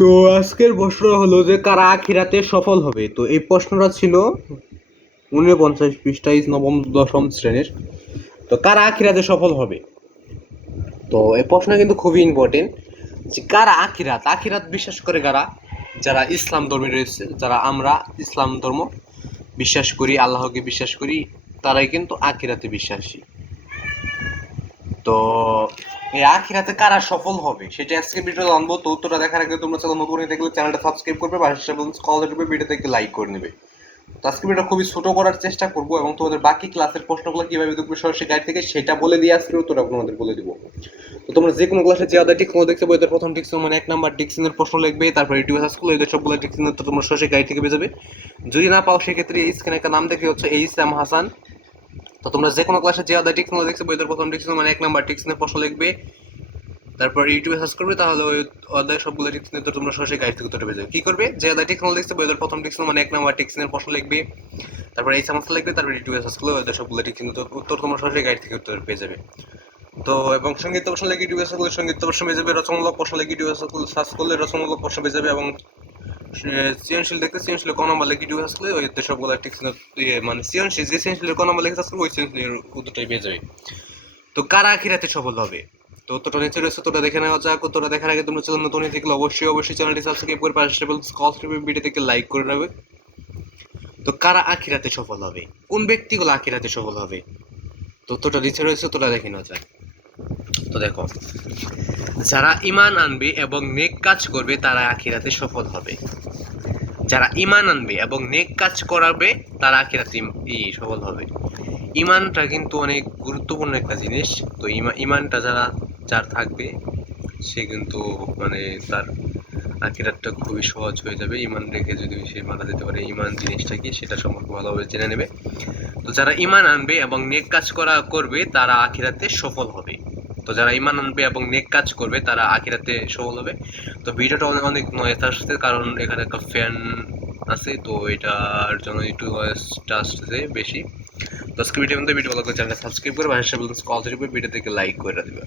তো আজকের প্রশ্ন হলো যে কারা আখিরাতে সফল হবে? তো এই প্রশ্নটা ছিল উনপঞ্চাশ পৃষ্ঠা নবম দশম শ্রেণির। তো কারা আখিরাতে সফল হবে? তো এই প্রশ্ন কিন্তু খুবই ইম্পর্টেন্ট যে কারা আখিরাত? আখিরাত বিশ্বাস করে কারা? যারা ইসলাম ধর্মে রয়েছে, যারা আমরা ইসলাম ধর্ম বিশ্বাস করি, আল্লাহকে বিশ্বাস করি, তারাই কিন্তু আখিরাতে বিশ্বাসী। তো এই আখিরাতে কারা সফল হবে? সেটা আজকে ভিডিও জানব তো উত্তরটা দেখার আগে তোমরা চ্যানেল নতুন থাকলে চ্যানেলটা সাবস্ক্রাইব করবে, পাশে কল দেবে ভিডিওতে একটু লাইক করে নেবে। তো আজকে ভিডিও খুবই ছোট করার চেষ্টা করব এবং তোমাদের বাকি ক্লাসের প্রশ্নগুলো কীভাবে দেখবে সরাসরি গাইড থেকে সেটা বলে দিয়ে আজকে উত্তরটা তোমাদের বলে দিব। তো তোমরা যে কোনো ক্লাসে যে আদার টিক্স দেখতে বই প্রথম টিক্স মানে এক নাম্বার টিক্সিনের প্রশ্ন লিখবে, তারপর ইউটিউব সার্চ এদের সবগুলো টিক্সিনের তো তোমরা সরাসরি গাইড থেকে পেয়ে যাবে। যদি না পাও, সেক্ষেত্রে এই স্ক্রিনে একটা নাম দেখে হচ্ছে এই ইসলাম হাসান তো তোমরা যে কোনো ক্লাসে যে আদার টিক্স দেখছ বইদের প্রথম টিক্স মানে এক নাম্বার টিক্সিনের প্রশ্ন লিখবে, তারপর ইউটিউবে সার্চ করবে, তাহলে ওই অধ্যায় সবগুলো টিক্সিনের তো তোমরা সরাসরি গাইড থেকে উত্তর পেয়ে যাবে। কি করবে? যে আদার টিক্স দেখছ বইদের প্রথম টিক্স মানে এক নাম্বার টিক্সিনের প্রশ্ন লিখবে, তারপর এই সমস্যা লিখবে, তারপর ইউটিউবে সার্চ করলে ওদের সবগুলো টিক্সিনের উত্তর তোমরা সরাসরি গাইড থেকে উত্তর পেয়ে যাবে। তো এবং সংগীত প্রশ্ন লেগে ইউটিউবে সার্চ করলে সংগীত প্রশ্ন পেয়ে যাবে, রচনামূলক প্রশ্ন লেগে ইউটিউবে সার্চ করলে রচনামূলক প্রশ্ন পেয়ে যাবে এবং সৃজনশীল দেখতে সৃজনশীল কোন নাম্বার লেগে সার্চ করলে ওই সবগুলো টিক্স মানে সৃজনশীল, যে সৃজনশীলের কোন নাম্বার লেগে করলে ওই সৃজনশীলের উত্তরটাই পেয়ে যাবে। তো কারা আখিরাতে সফল হবে? তো উত্তরটা নিচে রয়েছে তোটা দেখে নেওয়া যাক। উত্তরটা দেখার আগে তোমরা চ্যানেল নতুন থাকলে অবশ্যই অবশ্যই চ্যানেলটি সাবস্ক্রাইব করে পাশে কল ভিডিও থেকে লাইক করে নেবে। তো কারা আখিরাতে সফল হবে? কোন ব্যক্তিগুলো আখিরাতে সফল হবে? তো উত্তরটা নিচে রয়েছে তোটা দেখে নেওয়া যাক। তো দেখো, যারা ইমান আনবে এবং নেক কাজ করবে, তারা আখিরাতে সফল হবে। যারা ইমান আনবে এবং নেক কাজ করাবে, তারা আখিরাতে সফল হবে। ইমানটা কিন্তু অনেক গুরুত্বপূর্ণ একটা জিনিস। তো ইমা- ইমানটা যারা যার থাকবে, সে কিন্তু মানে তার আখিরাতটা খুবই সহজ হয়ে যাবে। ইমান রেখে যদি সে মারা যেতে পারে ইমান জিনিসটা কি, সেটা সম্পর্কে ভালোভাবে জেনে নেবে। তো যারা ইমান আনবে এবং নেক কাজ করা করবে, তারা আখিরাতে সফল হবে। তো যারা ইমান আনবে এবং নেক কাজ করবে, তারা আখিরাতে সফল হবে। তো ভিডিওটা অনেক অনেক নয়েস আসছে, কারণ এখানে একটা ফ্যান আছে, তো এটার জন্য একটু নয়েসটা আসতেছে বেশি। তো ভিডিও মধ্যে ভিডিও ভালো করে চ্যানেলটা সাবস্ক্রাইব করে পাশে কল ভিডিও থেকে লাইক করে দেবে